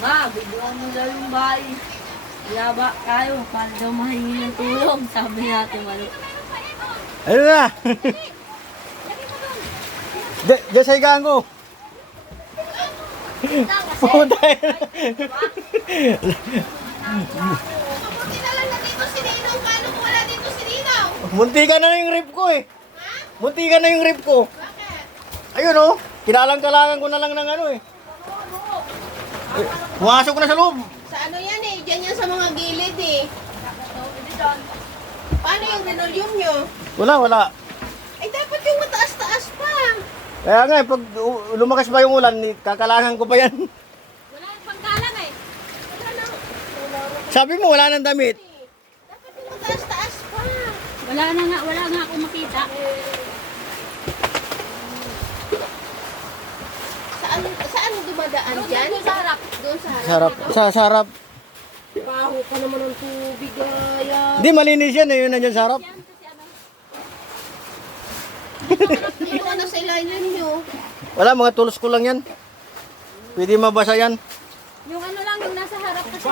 Ma, bigyan mo daw yung bahay. Yaba tayo, para daw mahingi ng tulong. Sabi natin, Malo. Ayun na. Diyan sa higaan ko. Pumunta yun. Mabuti na lang nandito si Ninong. Paano kung wala dito si Ninong? Munti ka na yung rip ko eh. Munti ka na yung rip ko. Bakit? Ayun oh. Kinalang-kalangan ko na lang ng ano eh. Pumasok na sa loob. Sa ano yan eh? Diyan yan sa mga gilid eh. Paano yung linoleum nyo? Wala. Ay dapat yung mataas-taas pa. Kaya nga, pag lumakas pa yung ulan, kakalangan ko pa yan. Wala yung panggalang eh. Wala na. Sabi mo, wala nang damit. Dapat yung mataas-taas pa. Wala nga akong makita. Saan dumadaan dyan? Doon sa harap. Doon sa harap. Sarap. Sa sarap. Baho pa naman ng tubig ay. Hindi, malinis yan eh. Yun nandiyan sa harap. Yung ano sa ilalim nyo. Wala, mga tools ko lang yan. Pwede mabasa yan. Yung ano lang, yung nasa harap kasi.